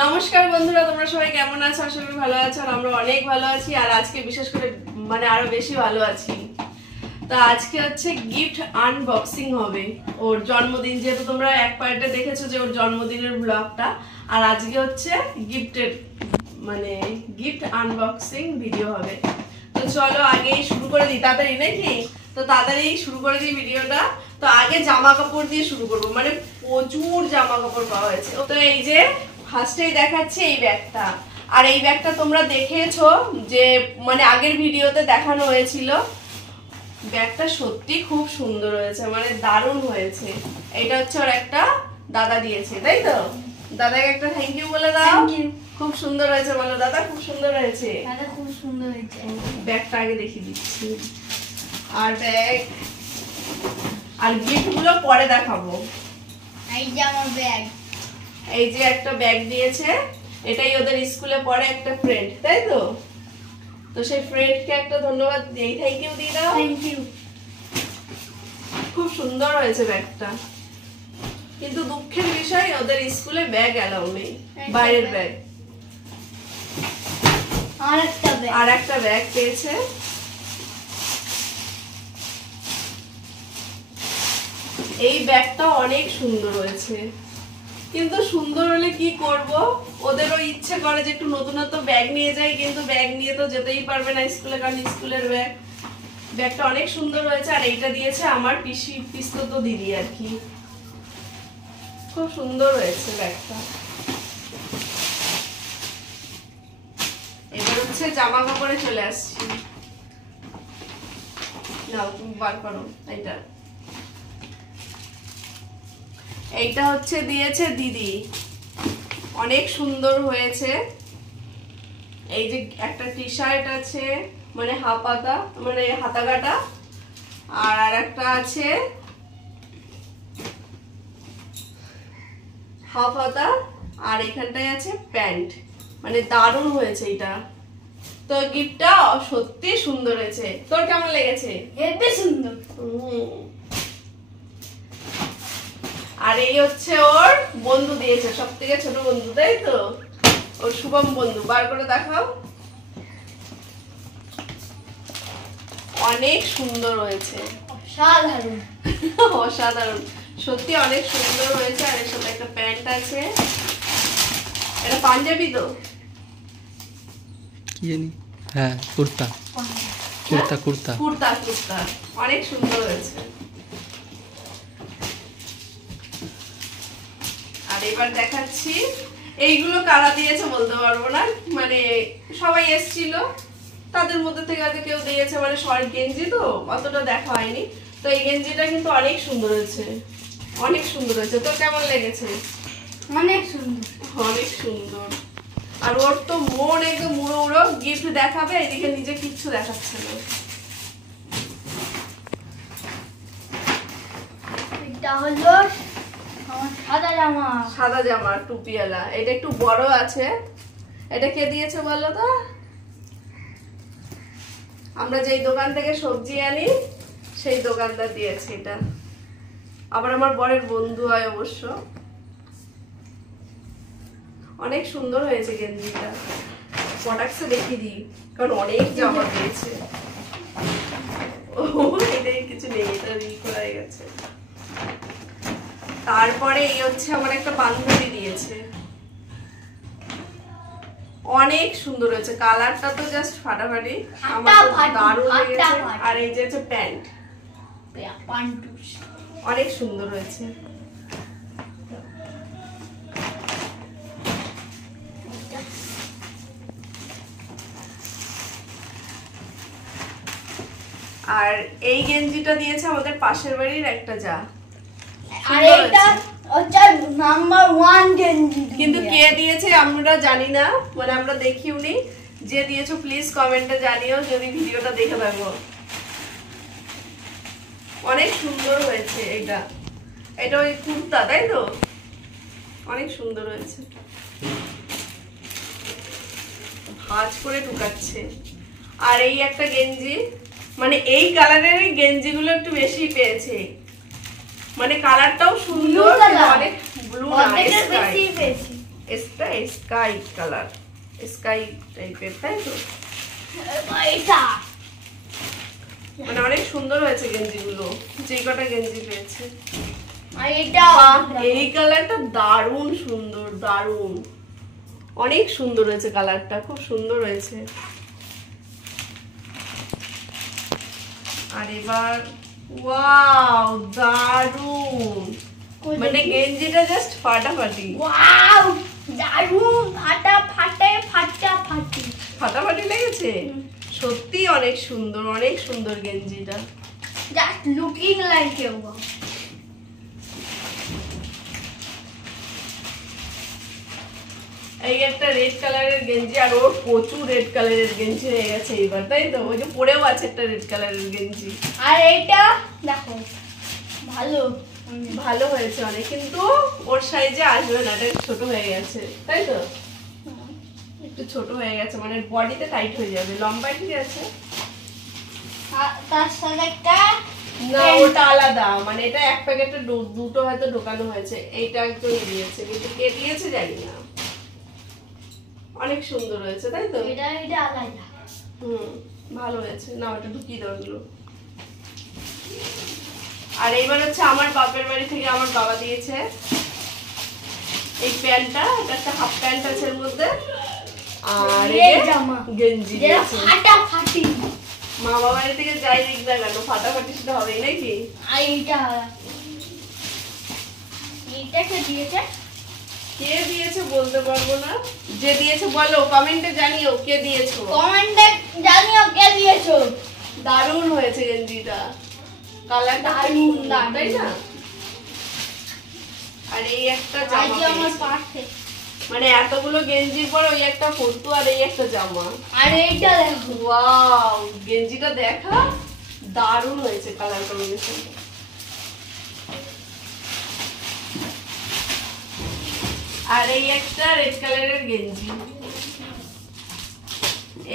নমস্কার বন্ধুরা, তোমরা সবাই কেমন আছো? আশা করি ভালো আছো। আর আমরা অনেক ভালো আছি, আর আজকে বিশেষ করে মানে আরো বেশি ভালো আছি। তো আজকে হচ্ছে গিফট আনবক্সিং হবে। ওর জন্মদিন, যেহেতু তোমরা এক পার্টে দেখেছো যে ওর জন্মদিনের ব্লগটা, আর আজকে হচ্ছে গিফটের মানে গিফট আনবক্সিং ভিডিও হবে। তো চলো আগেই শুরু করে দিই, তাড়াতাড়ি নাকি? তো তাড়াতাড়ি শুরু করে দিই ভিডিওটা। তো আগে জামা কাপড় দিয়ে শুরু করবো, মানে প্রচুর জামা কাপড় পাওয়া হয়েছে। তো এই যে ফার্স্টেই দেখাচ্ছি এই ব্যাগটা। আর এই ব্যাগটা তোমরা দেখেছো যে মানে আগের ভিডিওতে দেখানো হয়েছিল। ব্যাগটা সত্যি খুব সুন্দর হয়েছে, মানে দারুণ হয়েছে। এটা হচ্ছে ওর একটা দাদা দিয়েছে, তাই তো? দাদাকে একটা থ্যাংক ইউ বলে দাও। খুব সুন্দর হয়েছে বলো দাদা, খুব সুন্দর হয়েছে। দাদা খুব সুন্দর হয়েছে। ব্যাগটা আগে দেখিয়ে দিচ্ছি। আর ব্যাগ আর গিফট গুলো পরে দেখাবো। এই যে আমার ব্যাগ। এই যে একটা ব্যাগ দিয়েছে, এটাই ওদের স্কুলে পড়ে একটা ফ্রেন্ড, তাই তো? তো সেই ফ্রেন্ডকে একটা ধন্যবাদ দিই, থ্যাংক ইউ দিয়ে দাও। Thank you. খুব সুন্দর হয়েছে ব্যাগটা, কিন্তু দুঃখের বিষয় ওদের স্কুলে ব্যাগ এলাও নেই, বাইরের ব্যাগ। আর একটা ব্যাগ পেয়েছে। এই ব্যাগটা অনেক সুন্দর হয়েছে, কিন্তু সুন্দর হলে কি করব, ওদেরও ইচ্ছে করে যে একটু নতুন নতুন ব্যাগ নিয়ে যাই, কিন্তু ব্যাগ নিয়ে তো যেতেই পারবে না স্কুলে, কারণ স্কুলের ব্যাগ। ব্যাগটা অনেক সুন্দর হয়েছে। আর এইটা দিয়েছে আমার পিস্তত দিদি আর কি। খুব সুন্দর হয়েছে ব্যাগটা। এবার হচ্ছে জামা কাপড়ে চলে আসছি। নাও তুমি বার করো। এইটা হচ্ছে দিয়েছে দিদি, অনেক সুন্দর হয়েছে। এই যে একটা টি শার্ট আছে, মানে হাফাতা, মানে হাতা কাটা, আর একটা আছে হাফ হাতা, আর এখানটায় আছে প্যান্ট। মানে দারুণ হয়েছে এটা। তো গিফটটা সত্যি সুন্দর হয়েছে। তোর কেমন লেগেছে? হেবি সুন্দর। আর এই হচ্ছে ওর বন্ধু দিয়েছে, সব থেকে ছোট বন্ধু, তাই তো? ওর শুভম বন্ধু। বার করে দেখাও। অনেক সুন্দর হয়েছে, অসাধারণ। অসাধারণ, সত্যি অনেক সুন্দর হয়েছে। আর এর সাথে একটা প্যান্ট আছে। এটা পাঞ্জাবি তো? কি জানি, হ্যাঁ কুর্তা কুর্তা কুর্তা কুর্তা কুর্তা। অনেক সুন্দর হয়েছে। আর এবার দেখাচ্ছি এইগুলো কারা দিয়েছে বলতে পারবো না, মানে সবাই এসেছিল, তাদের মধ্যে থেকে হয়তো কেউ দিয়েছে। মানে শর্ট গেঞ্জি তো অতটা দেখা হয়নি। তো এই গেঞ্জিটা কিন্তু অনেক সুন্দর হয়েছে, অনেক সুন্দর হয়েছে। তো কেমন লেগেছে? অনেক সুন্দর, অনেক সুন্দর। আর ওর তো মন একদম মুড়ো উড়ো, গিফট দেখাবে, এদিকে নিজে কিচ্ছু দেখাচ্ছে না। এটা হলো আমার সাদা জামা। সাদা জামা টুপিওয়ালা, এটা একটু বড় আছে। এটা কে দিয়েছে বলো তো? আমরা যেই দোকান থেকে সবজি আনি সেই দোকানদার দিয়েছে এটা। আবার আমার বরের বন্ধু হয় অবশ্য। অনেক সুন্দর হয়েছে গেঞ্জিটা। প্রোডাক্টসে দেখিয়ে দিই, কারণ অনেক জামা দিয়েছে। ও এটাই কিছু নেই, এটা রিল করা হয়ে গেছে। তারপরে এই হচ্ছে আমার একটা বান্ধবী দিয়েছে, অনেক সুন্দর হয়েছে। কালারটা তো জাস্ট ফাটাফাটি, আমার তো দারুণ লেগেছে। আর এই যে হচ্ছে প্যান্ট, অনেক সুন্দর হয়েছে। আর এই গেঞ্জিটা দিয়েছে আমাদের পাশের বাড়ির একটা যা। আর এটা হচ্ছে নাম্বার 1 গেঞ্জি। কিন্তু কে দিয়েছে আমরা জানি না, মানে আমরা দেখিওনি। যে দিয়েছো প্লিজ কমেন্টে জানিও যদি ভিডিওটা দেখে থাকো। অনেক সুন্দর হয়েছে এটা। এটা ওই কুর্তা, তাই তো? অনেক সুন্দর হয়েছে। ভাঁজ করে ঢুকাচ্ছে। আর এই একটা গেঞ্জি, মানে এই কালারের গেঞ্জিগুলো একটু বেশি পেয়েছে, মানে কালারটাও সুন্দর, অনেক ব্লু না, বেশি পেয়েছি। এটা স্কাই কালার, স্কাই টাইপের, তাই তো? এটা মানে অনেক সুন্দর হয়েছে গেঞ্জিগুলো, যে কটা গেঞ্জি পেয়েছে। আর এটা এই কালারটা দারুণ সুন্দর, দারুণ, অনেক সুন্দর হয়েছে কালারটা, খুব সুন্দর হয়েছে। আর এবার ওয়াও, দারুণ, মানে গেঞ্জিটা জাস্ট ফাটাফাটি, ওয়াও দারুণ, ফাটাফাটি ফাটাফাটি লেগেছে। সত্যি অনেক সুন্দর, অনেক সুন্দর গেঞ্জিটা। Just looking like a wow. এই একটা রেড কালারের গেঞ্জি, আর ওর প্রচুর রেড কালারের গেঞ্জি হয়ে গেছে এইবার, তাই তো? ওই যে পরেও আছে একটা রেড কালারের গেঞ্জি। আর এইটা দেখো ভালো ভালো হয়েছে অনেক, কিন্তু ওর সাইজে আসবে না, এটা ছোট হয়ে গেছে, তাই তো? একটু ছোট হয়ে গেছে, মানে বডিতে টাইট হয়ে যাবে। লম্বায় ঠিক আছে, তার সাথে একটা না ওটা আলাদা, মানে এটা এক প্যাকেটে দুটো হয়তো ঢোকানো হয়েছে। এইটা একজন দিয়েছে, কিন্তু কে দিয়েছে জানি না। অনেক সুন্দর হয়েছে, তাই তো? এটা আলাদা। ভালো হয়েছে। না ওটা ঢুকিয়ে দেওয়া হলো। আর এইবার হচ্ছে আমার বাপের বাড়ি থেকে আমার বাবা দিয়েছে এই প্যান্টটা, এটা একটা হাফ প্যান্ট আছে এর মধ্যে, আর এই জামা গেঞ্জি দিয়েছে। ফাটাফাটি। মা বাবার থেকে যাই দিক না কেন ফাটাফাটি সেটা হবেই নাকি? আর এইটা কে দিয়েছে? কে দিয়েছে বলতে পারবো না, যে দিয়েছে বলো, কমেন্টে জানিও কে দিয়েছো, কমেন্টে জানিও কে দিয়েছো। দারুণ হয়েছে গেঞ্জিটা, কালারটা দারুণ, তাই না? আর এই একটা জামা আজ আমার পেয়েছি। পারফেক্ট। মানে এতগুলো গেঞ্জির পর ওই একটা ফটো আর এই একটা জামা। আর এইটা দেখো ওয়াও, গেঞ্জিটা দেখা, দারুণ হয়েছে কালার কম্বিনেশন। আর এই একটা রেড কালারের গেঞ্জি।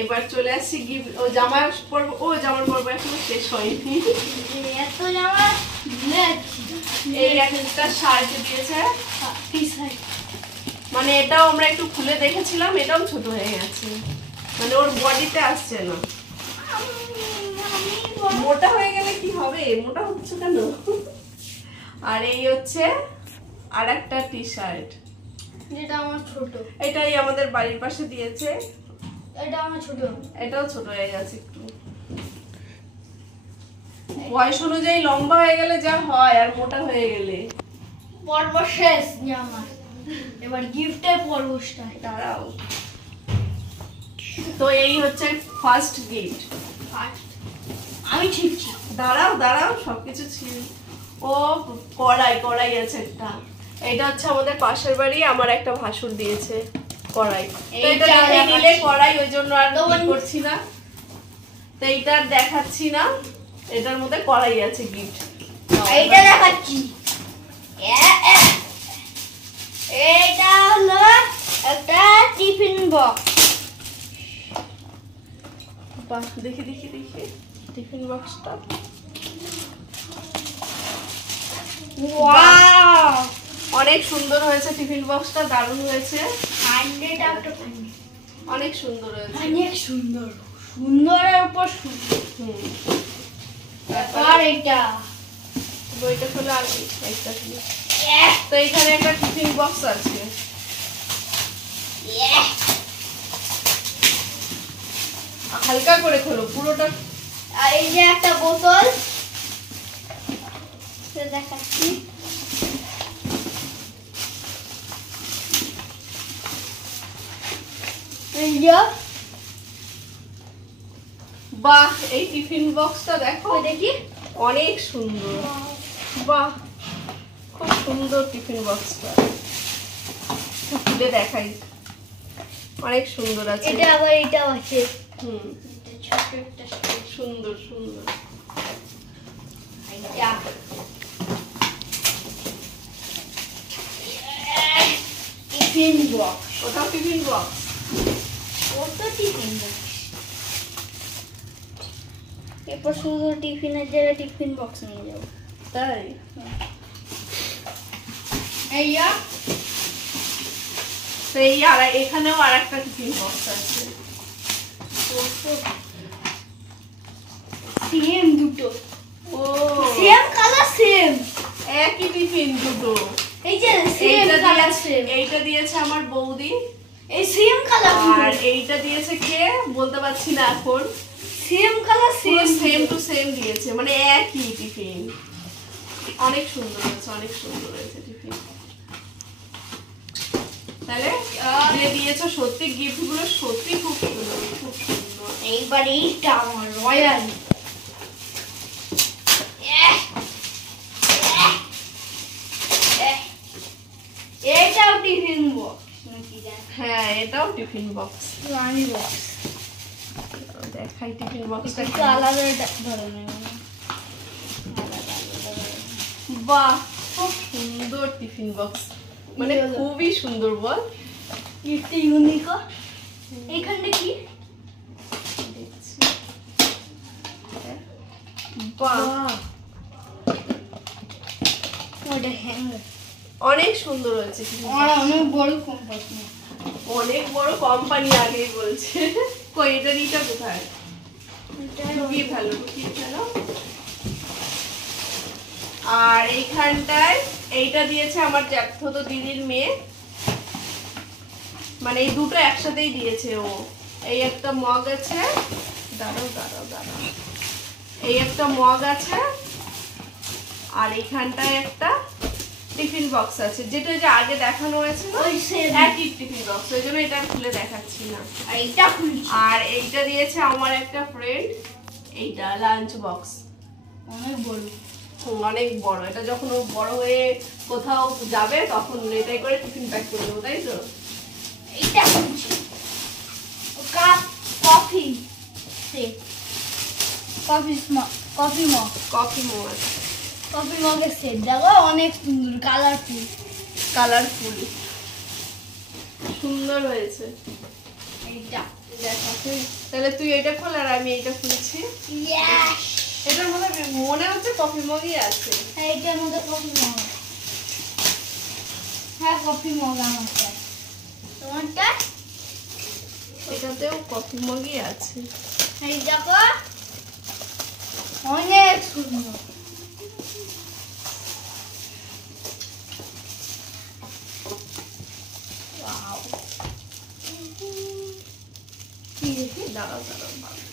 এবার চলে আসছি গিফট, ও জামা পরবো, ও জামার পরবো এখনো শেষ হয়নি। এত জামা ভুলে যাচ্ছি। এই একটা শার্ট দিয়েছে, টি-শার্ট। মানে এটাও আমরা একটু খুলে দেখেছিলাম, এটাও ছোট হয়ে গেছে, মানে ওর বডিতে আসছে না। মোটা হয়ে গেলে কি হবে, মোটা হচ্ছে কেন? আর এই হচ্ছে আর একটা টি শার্ট, যেটা আমার ছোট। এটাই আমাদের বাড়ির পাশে দিয়েছে, এটা আমার ছোট। এটাও ছোট হয়ে গেছে একটু। বয়স অনুযায়ী লম্বা হয়ে গেলে যা হয়, আর মোটা হয়ে গেলে। পর্ব শেষ জামা, এবার গিফটের পর্ব স্টার্ট। দাঁড়াও, তো এই হচ্ছে ফার্স্ট গিফট। আমি ঠিকছি। দাঁড়াও দাঁড়াও, সবকিছু ছিল। ও কড়াই আছে একটা, এটা হচ্ছে আমাদের পাশের বাড়ি, আমার একটা ভাসুর দিয়েছে কড়াই। তো এটা দেখে নিলে কড়াই, ওই জন্য আর করছি না, তো এইটা আর দেখাচ্ছি না। এটার মধ্যে কড়াই আছে গিফট, এইটা দেখাচ্ছি। এটা হলো একটা টিফিন বক্স। বাহ, দেখি টিফিন বক্সটা। ওয়াও, অনেক সুন্দর হয়েছে টিফিন বক্সটা, দারুণ হয়েছে, 100 out of 100। অনেক সুন্দর হয়েছে। অনেক সুন্দর, সুন্দরের উপর সুন্দর। আর এটা বইটা খোলা, আর একটা খুলে। তো এখানে একটা টিফিন বক্স আছে, হালকা করে খোলো পুরোটা। আর এই যে একটা বোতল দেখাচ্ছি। এই যে বাহ, এই টিফিন বক্সটা দেখো, দেখি অনেক সুন্দর। বাহ, খুব সুন্দর টিফিন বক্সটা, খুলে দেখাই, অনেক সুন্দর আছে। এটা আবার এটাও আছে। ছোট একটা সুন্দর সুন্দর। Tiffin box. ওটাও টিফিন বক্স, ওটা টিফিন বক্স। এরপর শুধু টিফিনের জায়গায় টিফিন বক্স নিয়ে যাবো। তাই? এইয়া তো এই আর এখানেও আর একটা টিফিন বক্স আছে। সেম দুটো, ও সেম কালার সেম, একই টিফিন দুটো। এই যে সেম কালার সেম, এইটা দিয়েছে আমার বৌদি, এই সেম কালার আর এইটা দিয়েছে কে বলতে পারছি না এখন। সেম কালার পুরো সেম সেম টু সেম দিয়েছে, মানে একই টিফিন। অনেক সুন্দর হয়েছে, অনেক সুন্দর হয়েছে টিফিন। তাহলে যে দিয়েছো সত্যি গিফট গুলো সত্যি খুব সুন্দর, খুব সুন্দর। এইবার এইটা আমার রয়্যাল, এটাও টিফিন বক্স নাকি জানি, হ্যাঁ এটাও টিফিন বক্স। রানি বক্স, দেখাই টিফিন বক্সটা। একটু আলাদা ধরনের, বাহ খুব সুন্দর টিফিন বক্স, মানে খুবই সুন্দর বল। একটু ইউনিক। এইখানটা কি? দেখছি। বাহ ওটা হ্যাঙ্গার, অনেক সুন্দর হয়েছে টিফিন বক্স। অনেক বড় কোম্পানি, অনেক বড় কোম্পানি আগেই বলছে। কই এটা নিটা কোথায়? খুবই ভালো, খুবই ভালো। আর এইখানটায় এইটা দিয়েছে আমার জ্যাঠতো দিদির মেয়ে, মানে এই দুটো একসাথেই দিয়েছে ও। এই একটা মগ আছে, দাঁড়াও দাঁড়াও দাঁড়াও, এই একটা মগ আছে, আর এইখানটায় একটা টিফিন বক্স আছে, যেটা যে আগে দেখানো হয়েছে না ওই সেম একই টিফিন বক্স, ওই জন্য এটা খুলে দেখাচ্ছি না। আর এইটা খুলছি, আর এইটা দিয়েছে আমার একটা ফ্রেন্ড, এইটা লাঞ্চ বক্স, অনেক বড়, অনেক বড়। এটা যখন ও বড় হয়ে কোথাও যাবে তখন এটাই করে টিফিন প্যাক করে দেবো, তাই তো? এইটা খুলছি, cup coffee set, coffee mug, coffee mug আছে, কফি মগের সেট দেখো, অনেক সুন্দর কালারফুল, কালারফুল, সুন্দর হয়েছে। এইটা তাহলে তুই এটা খোল আর আমি এইটা খুলছি। ইয়াস, এটার মনে হচ্ছে কফি মগই আছে। এইটার মধ্যে কফি মগ, হ্যাঁ কফি মগ আমারটা, তোমারটা? এটাতেও কফি মগই আছে। এই দেখো অনেক সুন্দর, ওয়াও, কি দেখি দাঁড়াও দাঁড়াও দাঁড়াও।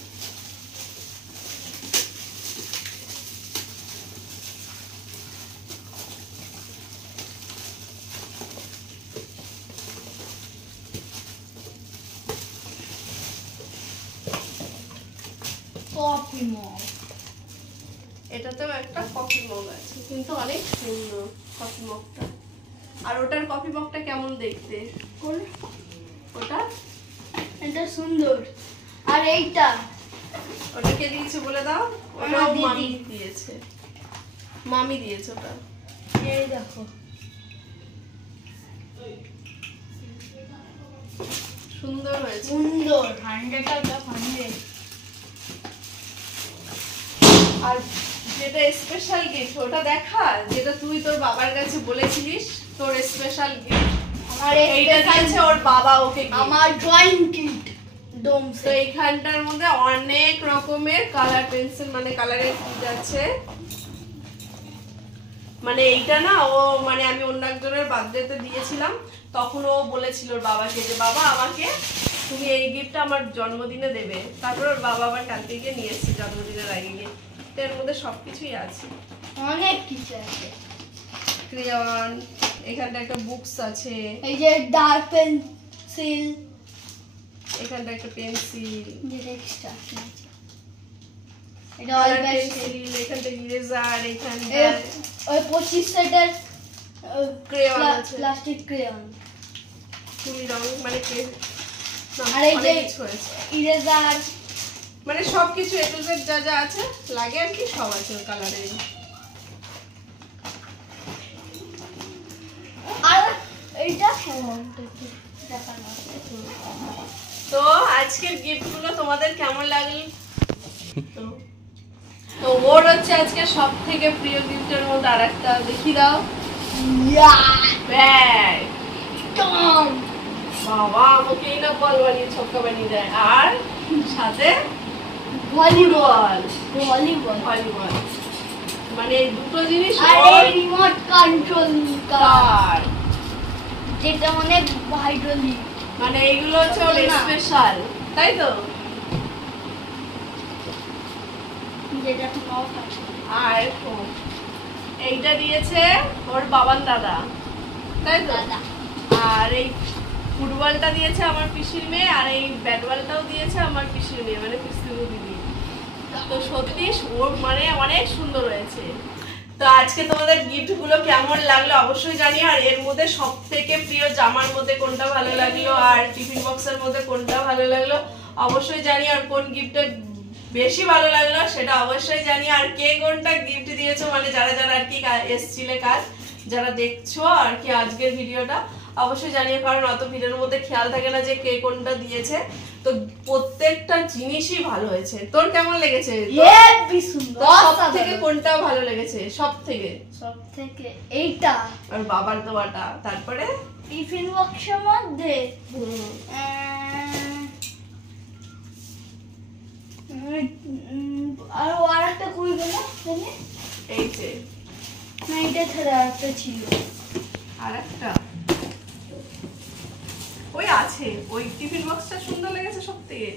কফি মগ, এটাতেও একটা কফি মগ আছে, কিন্তু অনেক সুন্দর কফি মগটা। আর ওটার কফি মগটা কেমন দেখতে? কোন ওটা এটা সুন্দর, আর এইটা ওটা কে দিয়েছে বলে দাও? আমার ওটাও দিদি। মামি দিয়েছে, মামি দিয়েছে ওটা। এই দেখো, সুন্দর হয়েছে। সুন্দর, 100 out of 100। আর যেটা স্পেশাল গিফট ওটা দেখা, যেটা তুই তোর বাবার কাছে বলেছিলিস তোর স্পেশাল গিফট, আমার এইটা দিয়েছে ওর বাবা ওকে gift। আমার ড্রয়িং কিট ডোম তো এইখানটার মধ্যে অনেক রকমের কালার পেন্সিল, মানে কালারের কিট আছে। মানে এইটা না ও, মানে আমি অন্য একজনের বার্থডেতে দিয়েছিলাম, তখন ও বলেছিল ওর বাবাকে যে বাবা আমাকে তুমি এই গিফটটা আমার জন্মদিনে দেবে। তারপর ওর বাবা আবার কালকে গিয়ে নিয়ে এসেছে জন্মদিনের আগে গিয়ে। তো এর মধ্যে সবকিছুই আছে, অনেক কিছু আছে, ক্রেয়ন, এখানটা একটা বুকস আছে, এই যে ডার্ক পেন্সিল, এখানটা একটা পেন্সিল, যেটা এক্সট্রা আছে, এটা অল পেন্সিল, পেন্সিল, এখানটা ইরেজার, এখানটা ওই 25 সেটের ক্রেয়ন আছে, প্লাস্টিক ক্রেয়ন, তুলি রং, মানে আর এই যে অনেক কিছু আছে। ইরেজার, মানে সবকিছু এ টু জেড যা যা আছে লাগে আর কি, সব আছে ওর কালারের। আর এইটা দেখানো আছে। তো আজকের গিফট গুলো তোমাদের কেমন লাগলো? তো ওর হচ্ছে আজকে সব থেকে প্রিয় গিফটের মধ্যে আরেকটা দেখি দাও, ব্যাগ। টম বাবা আমাকেই না বল বানিয়ে ছক্কা বানিয়ে দেয়, আর সাথে ভলিবল ভলিবল ভলিবল মানে এই দুটো জিনিস আর এই রিমোট কন্ট্রোল কার, যেটা অনেক হাইড্রোলিক, মানে এইগুলো হচ্ছে ওর স্পেশাল, তাই তো? যেটা তোমার কাছে আর এইটা দিয়েছে ওর বাবার দাদা, তাই তো? দাদা আর এই ফুটবলটা দিয়েছে আমার পিসির মেয়ে, আর এই ব্যাট বলটাও দিয়েছে আমার পিসির মেয়ে, মানে পিসির দিদি। তো সত্যি ওর মানে অনেক সুন্দর হয়েছে। তো আজকে তোমাদের গিফট গুলো কেমন লাগলো অবশ্যই জানিও, আর এর মধ্যে সব থেকে প্রিয় জামার মধ্যে কোনটা ভালো লাগলো আর টিফিন বক্সের মধ্যে কোনটা ভালো লাগলো অবশ্যই জানিও, আর কোন গিফটটা বেশি ভালো লাগলো সেটা অবশ্যই জানিও, আর কে কোনটা গিফট দিয়েছো মানে যারা যারা আর কি এসছিলে কাজ যারা দেখছো আর কি আজকের ভিডিওটা অবশ্যই জানিও, কারণ অত ভিডিওর মধ্যে খেয়াল থাকে না যে কে কোনটা দিয়েছে। তো প্রত্যেকটা জিনিসই ভালো হয়েছে। তোর কেমন লেগেছে? হেভি সুন্দর। সব থেকে কোনটা ভালো লেগেছে? সব থেকে এইটা আর বাবার দোয়াটা, তারপরে টিফিন বক্সের মধ্যে আর একটা কই গেল এই যে না, এটা ছাড়া একটা ছিল আর একটা ওই আছে, ওই টিফিন বক্সটা সুন্দর লেগেছে সব থেকে।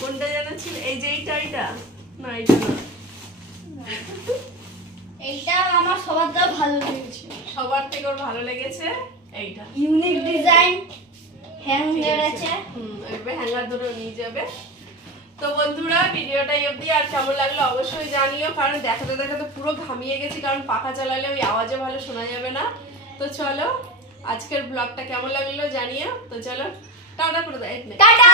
কোনটা জানা ছিল? এই যে এইটা না, এইটা না, এইটা আমার সবার থেকে ভালো লেগেছে। সবার থেকে ওর ভালো লেগেছে এইটা। ইউনিক ডিজাইন, হ্যাঙ্গার আছে। এভাবে হ্যাঙ্গার ধরে নিয়ে যাবে। তো বন্ধুরা ভিডিওটা এই অবধি, আর কেমন লাগলো অবশ্যই জানিও, কারণ দেখাতে দেখাতে পুরো ঘামিয়ে গেছি, কারণ পাখা চালালে ওই আওয়াজে ভালো শোনা যাবে না। তো চলো আজকের ব্লগটা কেমন লাগলো জানিও। তো চলো টাটা করে দাও। টাটা।